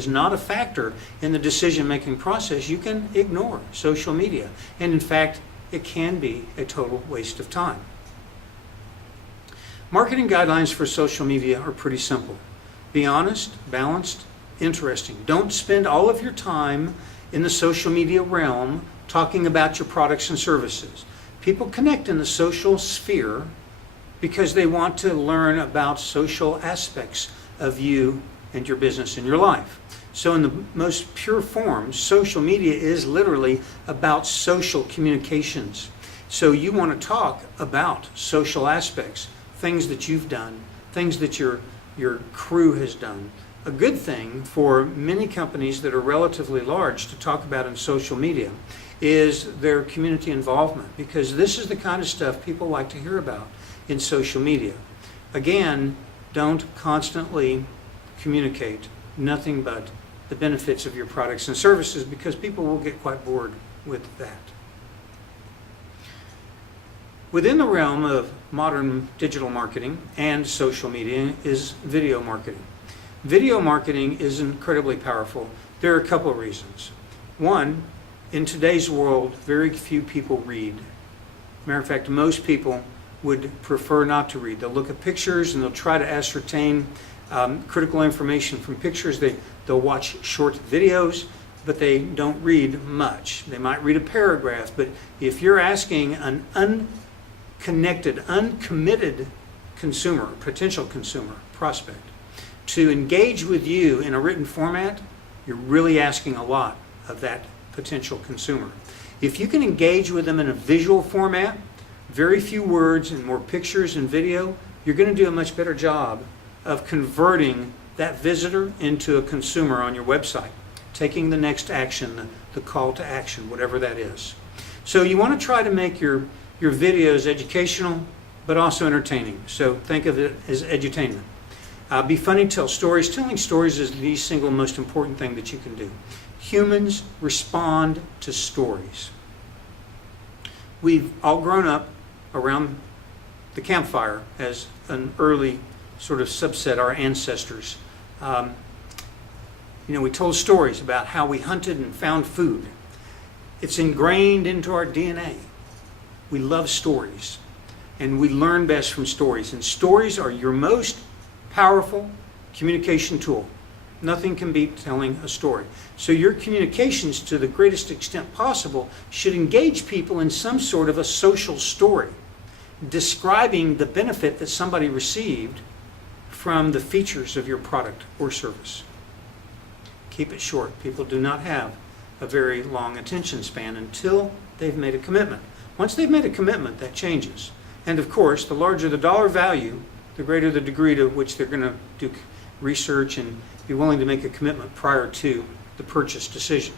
is not a factor in the decision-making process, you can ignore social media. And in fact, it can be a total waste of time. Marketing guidelines for social media are pretty simple. Be honest, balanced, interesting. Don't spend all of your time in the social media realm talking about your products and services. People connect in the social sphere because they want to learn about social aspects of you and your business and your life. So in the most pure form, social media is literally about social communications. So you want to talk about social aspects, things that you've done, things that your crew has done. A good thing for many companies that are relatively large to talk about in social media is their community involvement, because this is the kind of stuff people like to hear about in social media. Again, don't constantly communicate nothing but the benefits of your products and services, because people will get quite bored with that. Within the realm of modern digital marketing and social media is video marketing. Video marketing is incredibly powerful. There are a couple of reasons. One, in today's world, very few people read. Matter of fact, most people would prefer not to read. They'll look at pictures and they'll try to ascertain critical information from pictures. They'll watch short videos, but they don't read much. They might read a paragraph, but if you're asking an unconnected, uncommitted consumer, potential consumer, prospect, to engage with you in a written format, you're really asking a lot of that potential consumer. If you can engage with them in a visual format, very few words and more pictures and video, you're going to do a much better job of converting that visitor into a consumer on your website, taking the next action, the call to action, whatever that is. So you want to try to make your videos educational, but also entertaining. So think of it as edutainment. Be funny, tell stories. Telling stories is the single most important thing that you can do. Humans respond to stories. We've all grown up around the campfire as an early sort of subset, our ancestors. We told stories about how we hunted and found food. It's ingrained into our DNA. We love stories, and we learn best from stories. And stories are your most powerful communication tool. Nothing can beat telling a story. So your communications, to the greatest extent possible, should engage people in some sort of a social story, describing the benefit that somebody received from the features of your product or service. Keep it short. People do not have a very long attention span until they've made a commitment. Once they've made a commitment, that changes. And of course, the larger the dollar value, the greater the degree to which they're going to do research and be willing to make a commitment prior to the purchase decision.